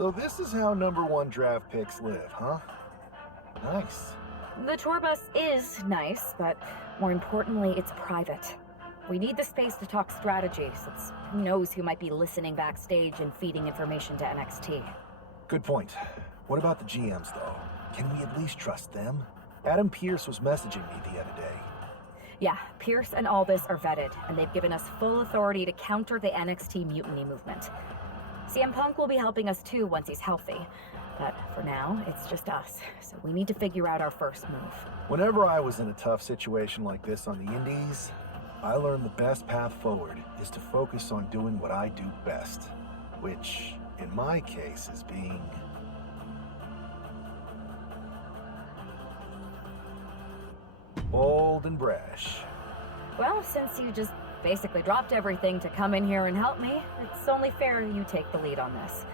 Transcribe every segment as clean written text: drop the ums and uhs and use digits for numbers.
So this is how #1 draft picks live, huh? Nice. The tour bus is nice, but more importantly, it's private. We need the space to talk strategy, since who knows who might be listening backstage and feeding information to NXT. Good point. What about the GMs, though? Can we at least trust them? Adam Pearce was messaging me the other day. Yeah, Pierce and Aldis are vetted, and they've given us full authority to counter the NXT mutiny movement. CM Punk will be helping us too once he's healthy. But for now, it's just us, so we need to figure out our first move. Whenever I was in a tough situation like this on the Indies, I learned the best path forward is to focus on doing what I do best, which, in my case, is being... bold and brash. Well, since you just basically dropped everything to come in here and help me, it's only fair you take the lead on this.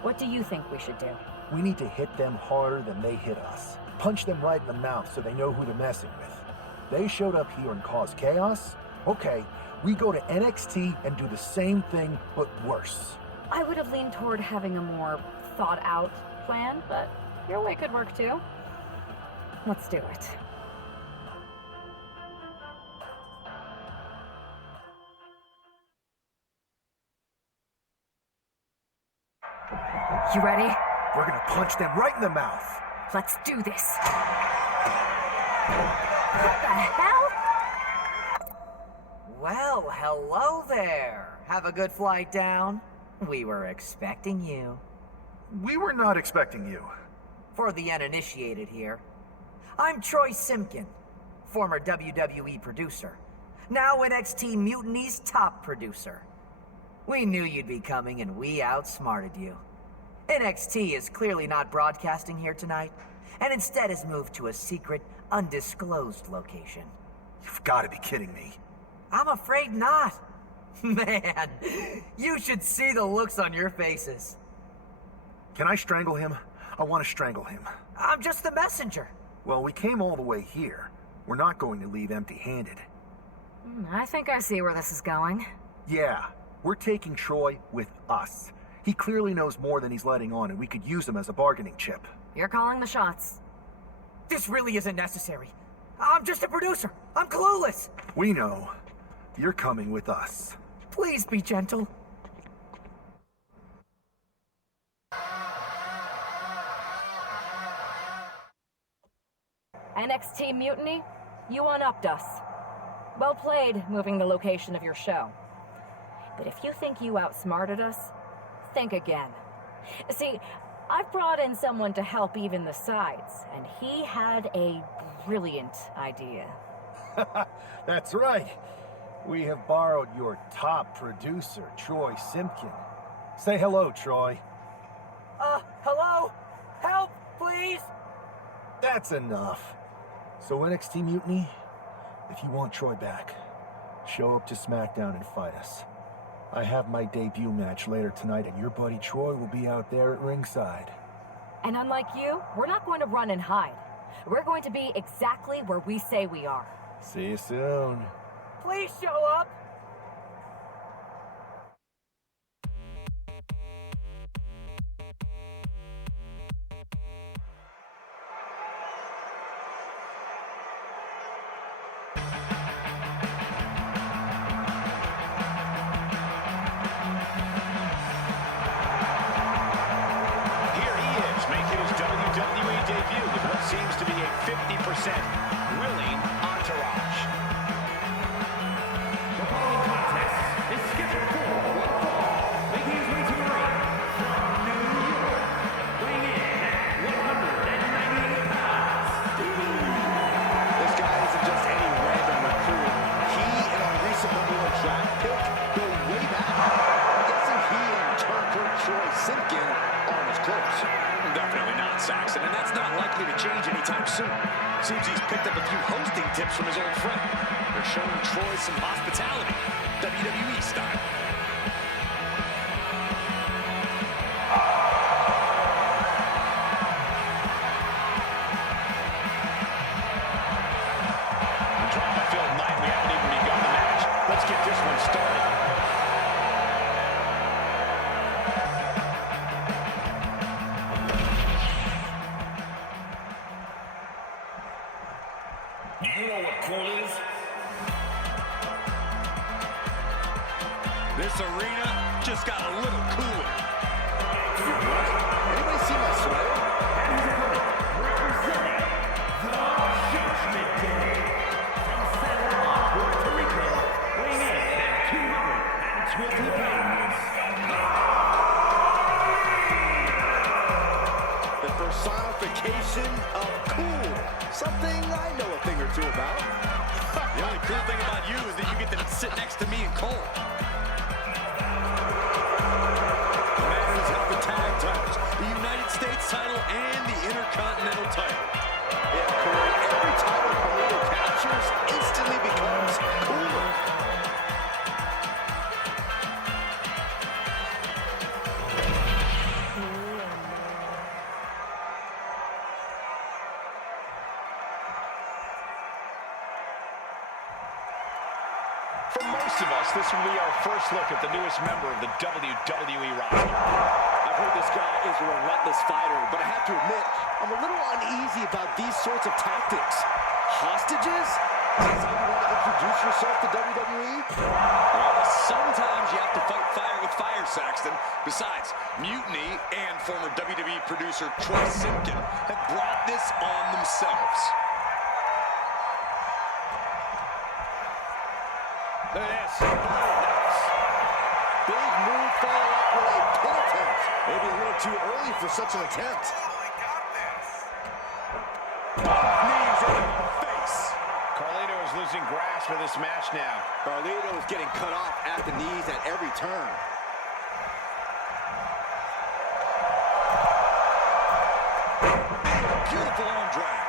What do you think we should do? We need to hit them harder than they hit us. Punch them right in the mouth so they know who they're messing with. They showed up here and caused chaos? Okay, we go to NXT and do the same thing, but worse. I would have leaned toward having a more thought-out plan, but your way could work too. Let's do it. You ready? We're gonna punch them right in the mouth. Let's do this. What the hell? Well, hello there. Have a good flight down. We were expecting you. We were not expecting you. For the uninitiated here, I'm Troy Simpkin, former WWE producer, now NXT Mutiny's top producer. We knew you'd be coming and we outsmarted you. NXT is clearly not broadcasting here tonight, and instead has moved to a secret, undisclosed location. You've got to be kidding me. I'm afraid not. Man, you should see the looks on your faces. Can I strangle him? I want to strangle him. I'm just the messenger. Well, we came all the way here. We're not going to leave empty-handed. I think I see where this is going. Yeah, we're taking Troy with us. He clearly knows more than he's letting on, and we could use him as a bargaining chip. You're calling the shots. This really isn't necessary. I'm just a producer. I'm clueless. We know. You're coming with us. Please be gentle. NXT Mutiny, you one-upped us. Well played, moving the location of your show. But if you think you outsmarted us, think again. See, I've brought in someone to help even the sides, and he had a brilliant idea. That's right. We have borrowed your top producer, Troy Simpkin. Say hello, Troy. Hello? Help, please? That's enough. So NXT Mutiny, if you want Troy back, show up to SmackDown and fight us. I have my debut match later tonight, and your buddy Troy will be out there at ringside. And unlike you, we're not going to run and hide. We're going to be exactly where we say we are. See you soon. Please show up. Seems to be a 50% willing entourage. The following contest is scheduled for one fall, making his way to the ring from New York, weighing in at 198 pounds. This guy isn't just any random recruit. He and our recent #1 draft pick go way back. I'm guessing he and Turner Troy Simpkin aren't as close. Definitely not, Saxon, and that's not likely to change anytime soon. Seems he's picked up a few hosting tips from his old friend. They're showing Troy some hospitality, WWE style. Drama-filled night, we haven't even begun the match. Let's get this one started. know what cool is? This arena just got a little cooler. What? Anybody see my sweater? And his opponent, representing the Judgment Day, from San Juan, Puerto Rico, weighing in at 220 pounds. The personification of cool. Something I know a thing or two about. The only cool thing about you is that you get to sit next to me and Cole. The man who's held the tag titles, the United States title, and the Intercontinental title. Yeah, Corey, every title Carlito captures instantly becomes cooler. For most of us, this will be our first look at the newest member of the WWE roster. I've heard this guy is a relentless fighter, but I have to admit, I'm a little uneasy about these sorts of tactics. Hostages? Is this how you want to introduce yourself to WWE? Well, sometimes you have to fight fire with fire, Saxton. Besides, Mutiny and former WWE producer Troy Simpkin have brought this on themselves. Look at this. Big move followed up with a pin attempt. Maybe a little too early for such an attempt. Knees into the face. Carlito is losing grasp of this match now. Carlito is getting cut off at the knees at every turn. Beautiful arm drag.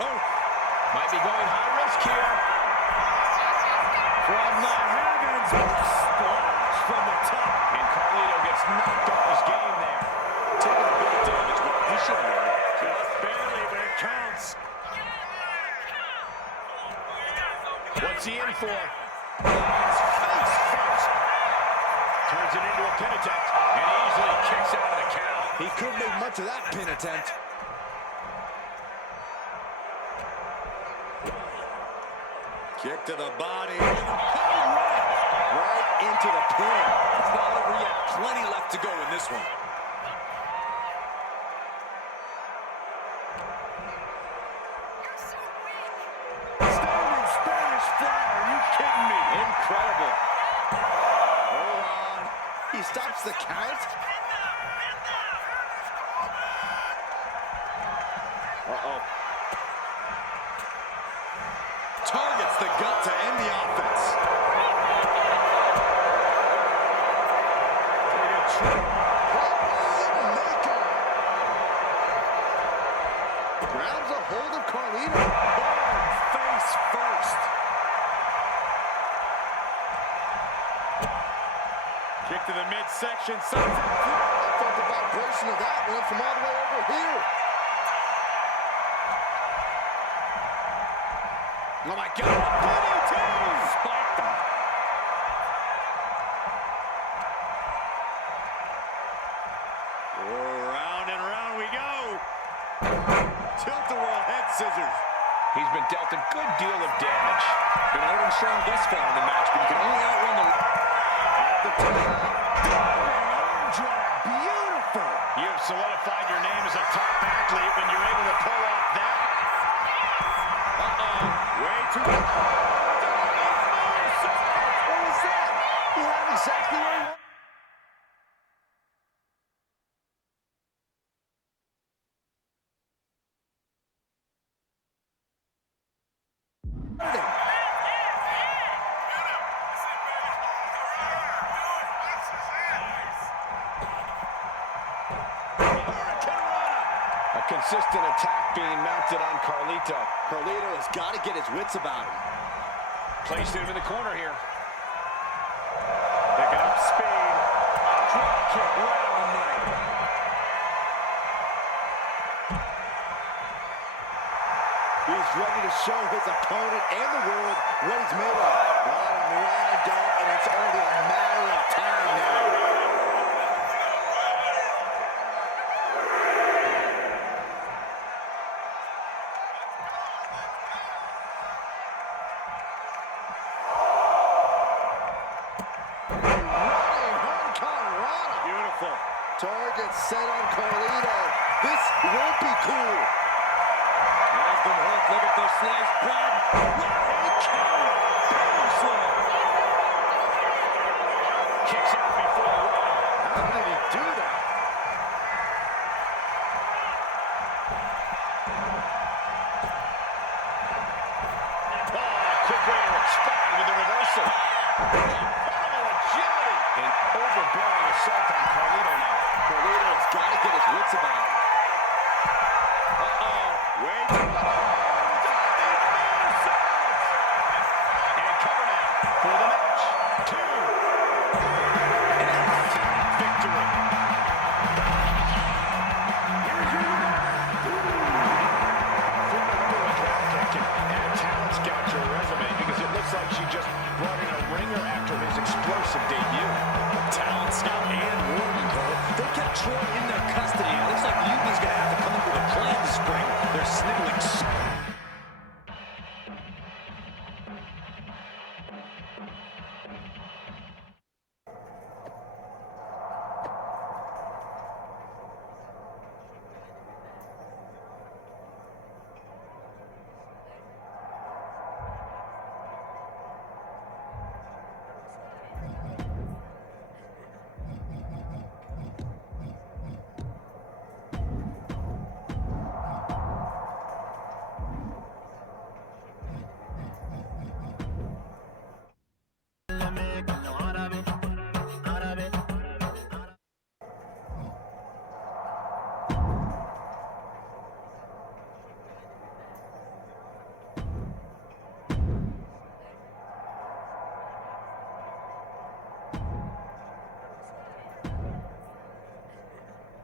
Oh. Might be going high risk here. From the heavens, splash from the top. And Carlito gets knocked off his game there. Taking a bit of damage, but he should worry. Just barely, but it counts. What's he in for? His face first. Turns it into a pin attempt and easily kicks out of the count. He couldn't make much of that pin attempt. Kick to the body. Right into the pin. It's not over yet. Plenty left to go in this one. Standing Spanish fly. Are you kidding me? Incredible. Hold on. He stops the count. Uh-oh. Targets the gut to end the offense. Maker. Grabs a hold of Carlito. Boom, face first. Kick to the midsection. I felt the vibration of that one from all the way over here. Oh my God! DDT! Spiked him. Oh, round and round we go. Tilt-a-whirl head scissors. He's been dealt a good deal of damage. Been holding strong thus far in the match, but you can only outrun the... At the top. Arm drag. Beautiful. You have solidified your name as a top athlete when you're able to pull off that. Uh-oh. Way too much. What was that? He had him exactly where he wanted. A consistent attack being mounted on Carlito. Carlito has got to get his wits about him. Placed him in the corner here. Picking up speed. Drop kick right on the money. He's ready to show his opponent and the world what he's made of. Got him lined up, and it's only a matter of time now. gets set on Carlito. This won't be cool. Has been hooked, looking for sliced bread. Right count. Power slam. Kicks out before the one. How did he do that? Quick way to respond with the reversal. Incredible agility. An overbearing assault on Carlito now. Carlito's got to get his wits about him. Wait. And cover now for the match. 2. An emphatic victory. Here's your winner. Former number one draft pick and a talent scout to her resume because it looks like she just brought in a ringer after his explosive debut. Talent scout and warning, Cole. They kept Troy in their custody. It looks like Mutini's going to have to come up with a plan this spring. They're sniveling.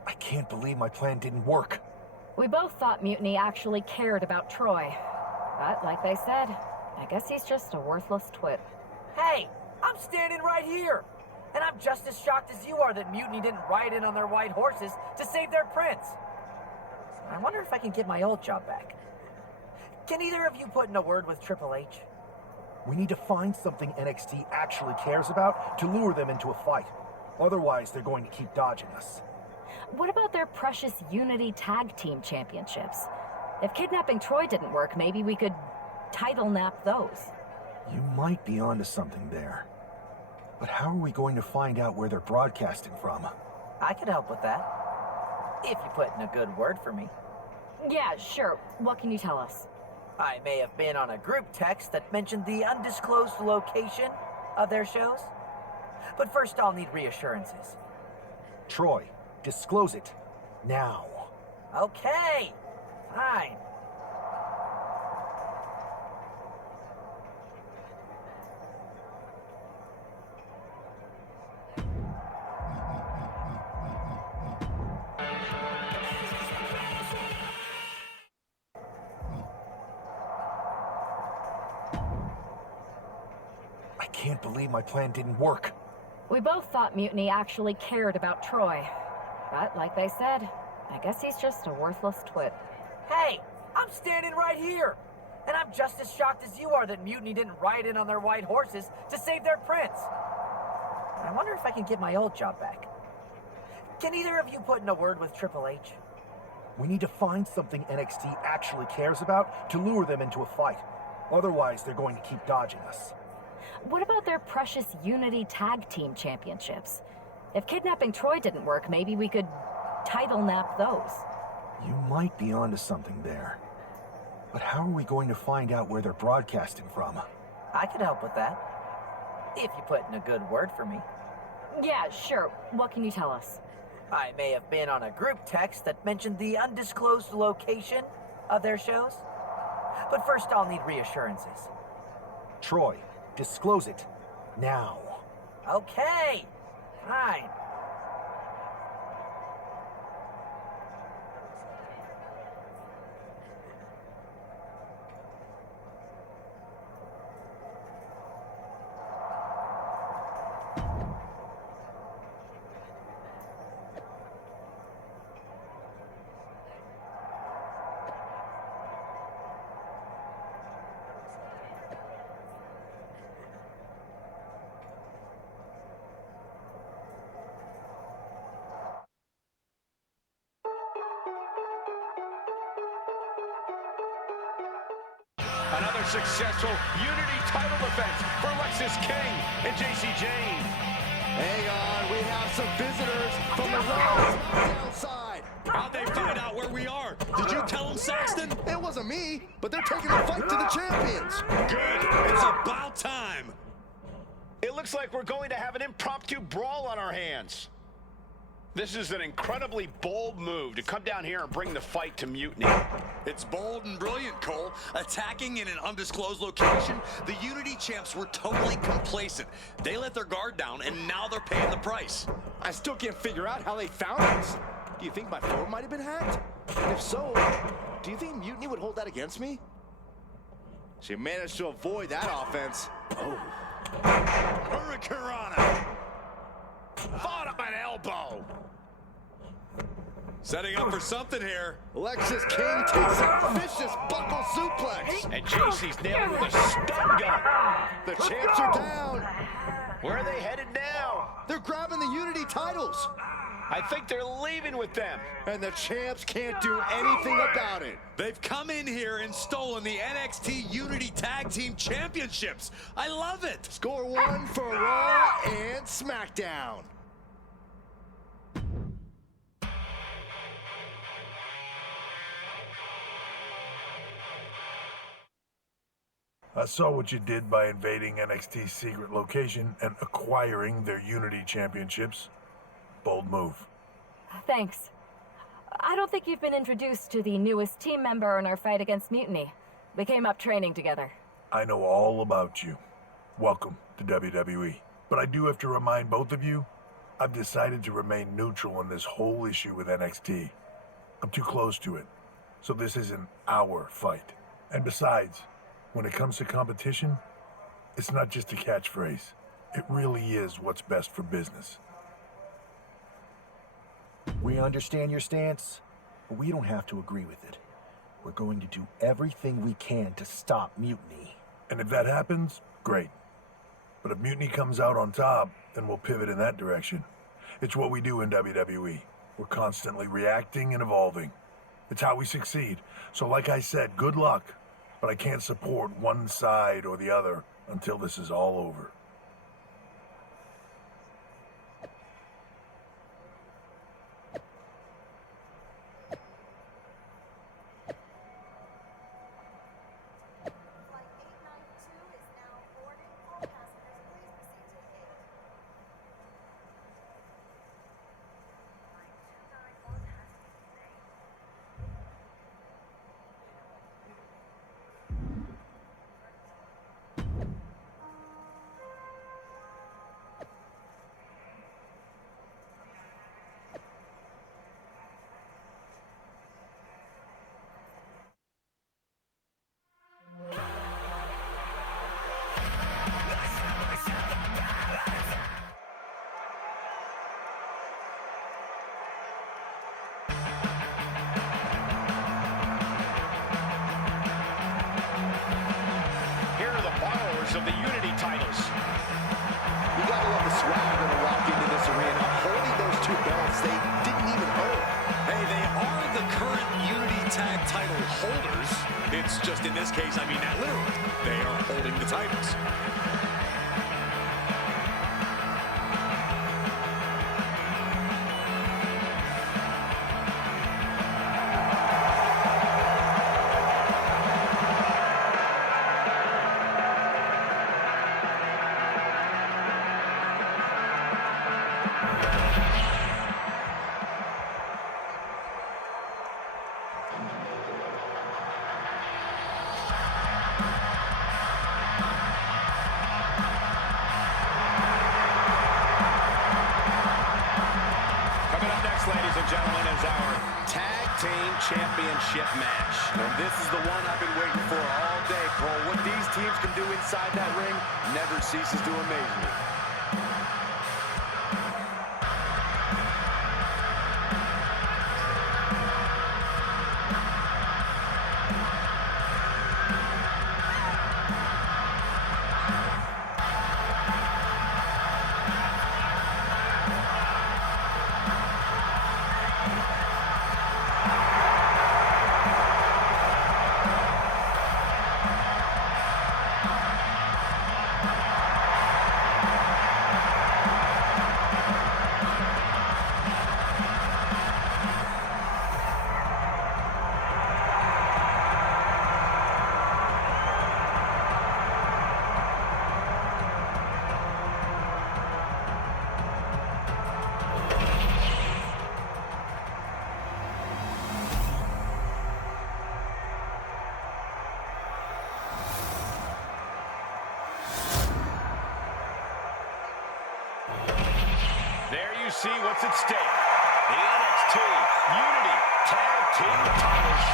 I can't believe my plan didn't work. We both thought Mutiny actually cared about Troy. But like they said, I guess he's just a worthless twit. Hey, I'm standing right here. And I'm just as shocked as you are that Mutiny didn't ride in on their white horses to save their prince. I wonder if I can get my old job back. Can either of you put in a word with Triple H? We need to find something NXT actually cares about to lure them into a fight. Otherwise, they're going to keep dodging us. What about their precious Unity Tag Team Championships? If kidnapping Troy didn't work, maybe we could title nap those. You might be onto something there. But how are we going to find out where they're broadcasting from? I could help with that. If you put in a good word for me. Yeah, sure. What can you tell us? I may have been on a group text that mentioned the undisclosed location of their shows. But first I'll need reassurances. Troy, disclose it. Now. Okay, fine. I can't believe my plan didn't work. We both thought Mutiny actually cared about Troy. But like they said, I guess he's just a worthless twit. Hey, I'm standing right here. And I'm just as shocked as you are that Mutiny didn't ride in on their white horses to save their prince. I wonder if I can get my old job back. Can either of you put in a word with Triple H? We need to find something NXT actually cares about to lure them into a fight. Otherwise, they're going to keep dodging us. What about their precious Unity Tag Team Championships? If kidnapping Troy didn't work, maybe we could title nap those. You might be onto something there. But how are we going to find out where they're broadcasting from? I could help with that. If you put in a good word for me. Yeah, sure. What can you tell us? I may have been on a group text that mentioned the undisclosed location of their shows. But first I'll need reassurances. Troy, disclose it. Now. Okay, fine. another successful Unity title defense for Lexis King and JC Jane. Hang on, we have some visitors from the Raw side. How'd they find out where we are? Did you tell them, Saxton? It wasn't me, but they're taking the fight to the champions. Good. It's about time. It looks like we're going to have an impromptu brawl on our hands. This is an incredibly bold move to come down here and bring the fight to Mutiny. It's bold and brilliant, Cole. Attacking in an undisclosed location, the Unity champs were totally complacent. They let their guard down, and now they're paying the price. I still can't figure out how they found us. Do you think my phone might have been hacked? And if so, do you think Mutiny would hold that against me? She managed to avoid that offense. Oh. Hurricanrana! Fought up an elbow! Setting up for something here. Lexis King takes a vicious buckle suplex. And JC's nailed with a stun gun. The champs are down. Where are they headed now? They're grabbing the Unity titles. I think they're leaving with them. And the champs can't do anything about it. They've come in here and stolen the NXT Unity Tag Team Championships. I love it. Score one for Raw and SmackDown. I saw what you did by invading NXT's secret location and acquiring their Unity championships. Bold move. Thanks. I don't think you've been introduced to the newest team member in our fight against Mutiny. We came up training together. I know all about you. Welcome to WWE. But I do have to remind both of you, I've decided to remain neutral in this whole issue with NXT. I'm too close to it, so this isn't our fight. And besides, when it comes to competition, it's not just a catchphrase. It really is what's best for business. We understand your stance, but we don't have to agree with it. We're going to do everything we can to stop Mutiny. And if that happens, great. But if Mutiny comes out on top, then we'll pivot in that direction. It's what we do in WWE. We're constantly reacting and evolving. It's how we succeed. So like I said, good luck. But I can't support one side or the other until this is all over. Of the Unity titles. You gotta love the swag when they walk into this arena, holding those two belts they didn't even earn. Hey, they are the current Unity Tag title holders. It's just in this case, I mean that literally. They are holding the titles. Ladies and gentlemen, is our Tag Team Championship match. And this is the one I've been waiting for all day, Cole. What these teams can do inside that ring never ceases to amaze me. see what's at stake. The NXT Unity Tag Team titles.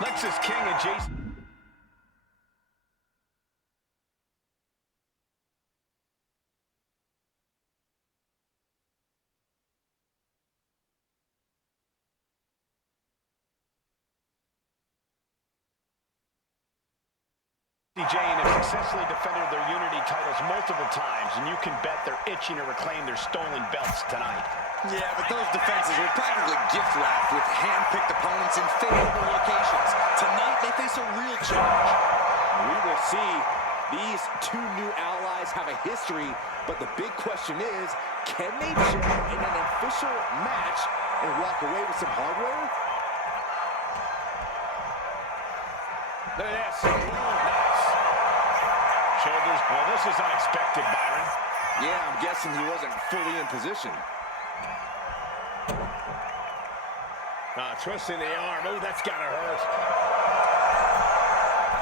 Lexus King and Jason. And have successfully defended their Unity titles multiple times, and you can bet they're itching to reclaim their stolen belts tonight. Yeah, but those defenses were practically gift wrapped with hand-picked opponents in favorable locations. Tonight, they face a real challenge. We will see. These two new allies have a history, but the big question is, can they gel in an official match and walk away with some hardware? Look at this. Nice. Shoulders. Well, this is unexpected, Byron. Yeah, I'm guessing he wasn't fully in position. Twisting the arm. Oh, that's gotta hurt.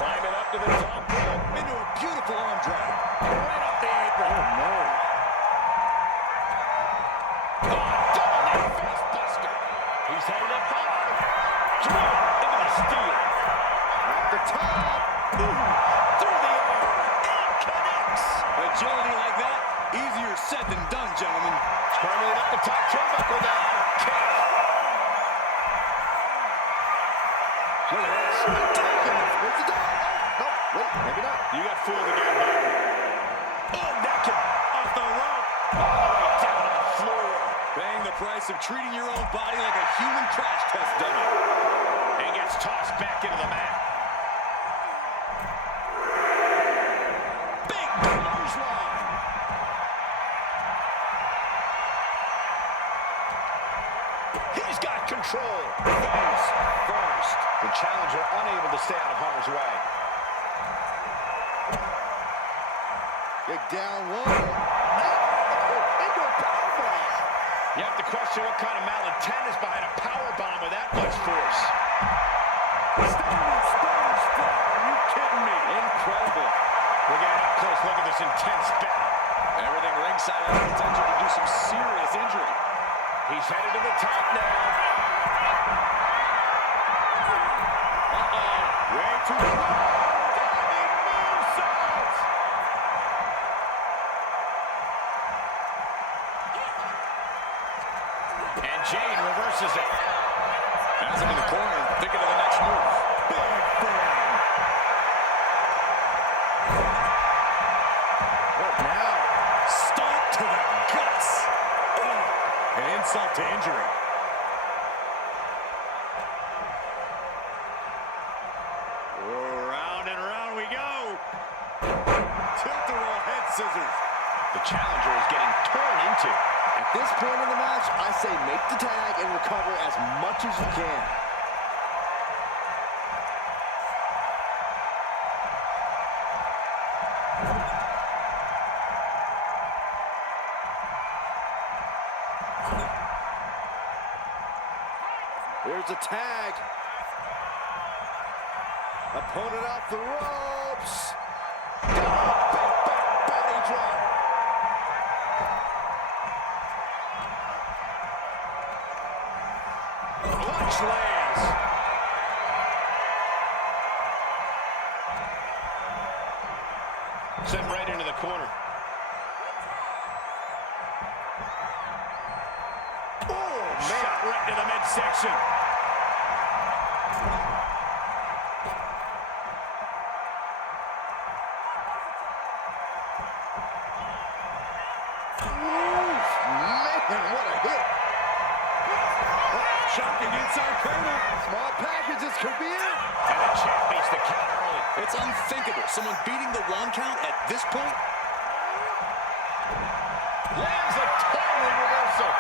Climbing up to the top rope. Into a beautiful arm drag. Right up the apron. Oh, no. Double knee face buster. He's headed up high. Drill into the steel. Off the top. Ooh, through the air. And connects. Agility like that, easier said than done, gentlemen. Scrambling up the top turnbuckle now. Kick. Look at this. Where's the dog? Oh, no, wait, maybe not. You got fooled again, Byron. Oh, neck him off the rope. All the way down to the floor. Paying the price of treating your own body like a human crash test dummy. And gets tossed back into the mat. Big clothesline. He's got control. Face first. The challenger unable to stay out of harm's way. Big down low. Into a powerbomb. You have to question what kind of malintent is behind a powerbomb with that much force. Standing Spurs fly. Are you kidding me? Incredible. We're getting up close. Look at this intense battle. Everything ringside has potential to do some serious injury. He's headed to the top now. Way too close. Diving moonsault. And Jane reverses it. Has him in the corner, thinking of the next move. Big thing. What now? Stomp to the guts. An insult to injury. Round and round we go. Tilt-a-whirl head scissors. The challenger is getting torn into. At this point in the match, I say make the tag and recover as much as you can. There's a tag. Opponent off the ropes. Back, belly drop. Punch lands. Sent right into the corner. Oh, man. Shot right into the midsection. Man, what a hit. Shocking inside cradle. Small packages could be it. And the champ beats the count early. It's unthinkable. Someone beating the 1 count at this point. Lands a timely reversal.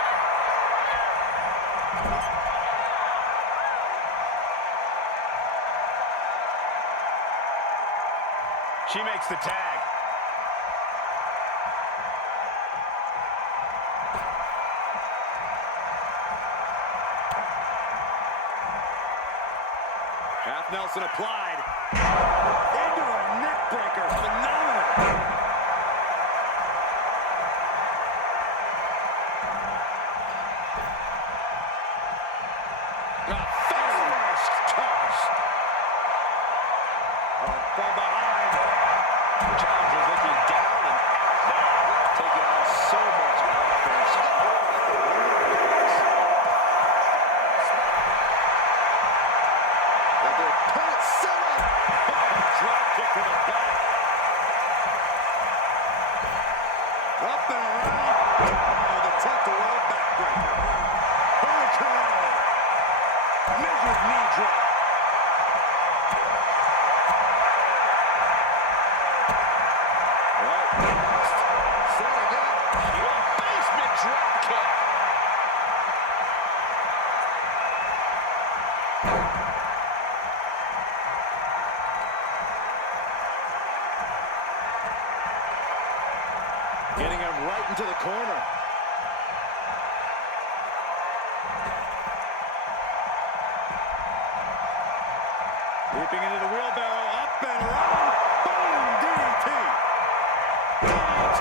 She makes the tag. Half Nelson applied. Into a neck breaker. Phenomenal. From behind. The challenger's looking down and taking on so much offense. Got their opponent set up. Drop kick to the back. Up and around. Oh, the tilt-a-whirl backbreaker. Hurricane. Measured knee drop. Getting him right into the corner. Leaping into the wheelbarrow, up and around. Boom! DDT. DDT.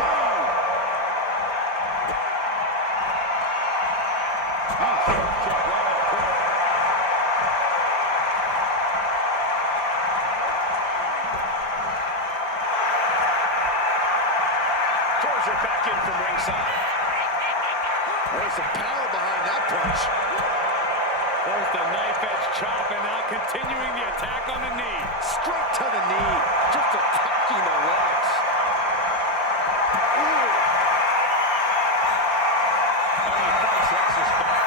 Kick right on point. Throws her back in from ringside. There's some power behind that punch. First a knife edge chop and now continuing the attack on the knee. Straight to the knee. Just attacking the legs. Ooh. And he fights Lexus back.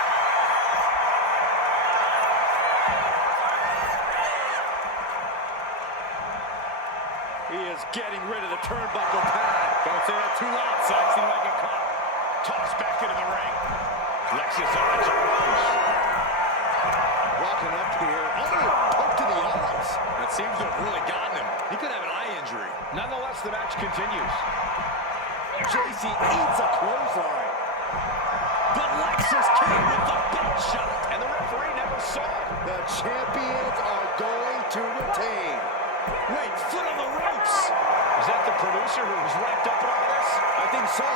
He is getting rid of the turnbuckle pad. Don't say that too loud, Sykes. He might get caught. Tossed back into the ring. Lexus on the turnbuckles. Walking up here. Oh, poke to the eyes. That seems to have really gotten him. He could have an eye injury. Nonetheless, the match continues. JC eats a clothesline. But Lexus came with the belt shot. And the referee never saw it. The champions are going to retain. Wait, foot on the ropes. Is that the producer who's wrapped up in all this? I think so.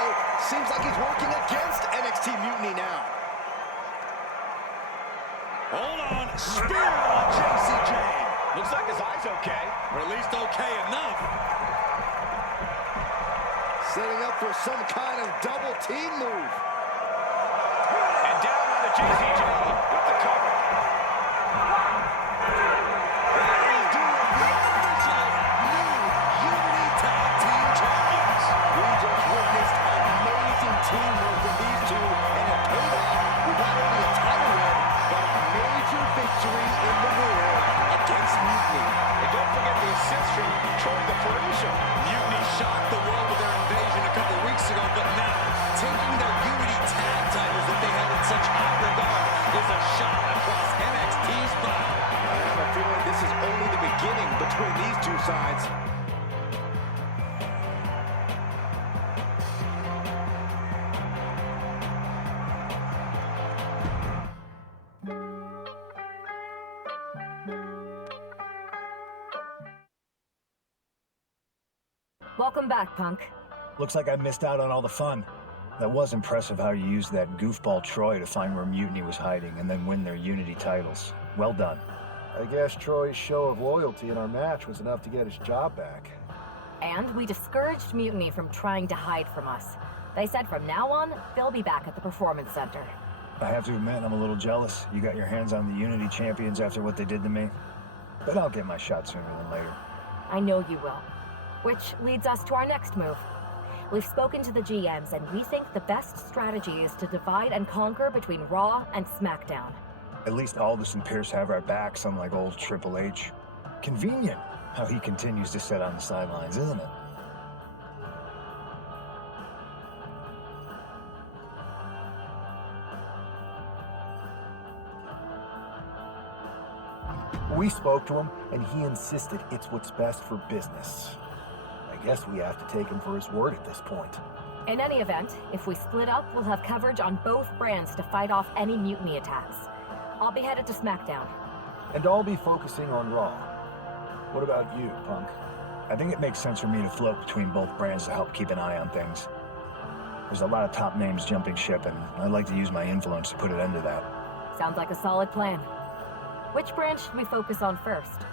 Seems like he's working against NXT Mutiny now. Hold on. Spear on JC Jane. Looks like his eye's okay. Or at least okay enough. Setting up for some kind of double team move. And down on the JC Jane with the cover. That will do it. We officially have new Unity Tag Team Champions. We just witnessed amazing teamwork with these two, and it paid off with not only a title win, but a major victory in the world against Mutiny. And don't forget the assist from Troy, the producer. Mutiny shocked the world with their invasion a couple weeks ago, but now taking their Unity tag titles that they held in such high regard is a shot across NXT's bow. I have a feeling this is only the beginning between these two sides. Welcome back, Punk. Looks like I missed out on all the fun. That was impressive how you used that goofball Troy to find where Mutiny was hiding and then win their Unity titles. Well done. I guess Troy's show of loyalty in our match was enough to get his job back. And we discouraged Mutiny from trying to hide from us. They said from now on, they'll be back at the Performance Center. I have to admit, I'm a little jealous. You got your hands on the Unity champions after what they did to me. But I'll get my shot sooner than later. I know you will. Which leads us to our next move. We've spoken to the GMs, and we think the best strategy is to divide and conquer between Raw and SmackDown. At least Aldous and Pierce have our backs, unlike old Triple H. Convenient how he continues to sit on the sidelines, isn't it? We spoke to him, and he insisted it's what's best for business. I guess we have to take him for his word at this point. In any event, if we split up, we'll have coverage on both brands to fight off any Mutiny attacks. I'll be headed to SmackDown. And I'll be focusing on Raw. What about you, Punk? I think it makes sense for me to float between both brands to help keep an eye on things. There's a lot of top names jumping ship, and I'd like to use my influence to put an end to that. Sounds like a solid plan. Which brand should we focus on first?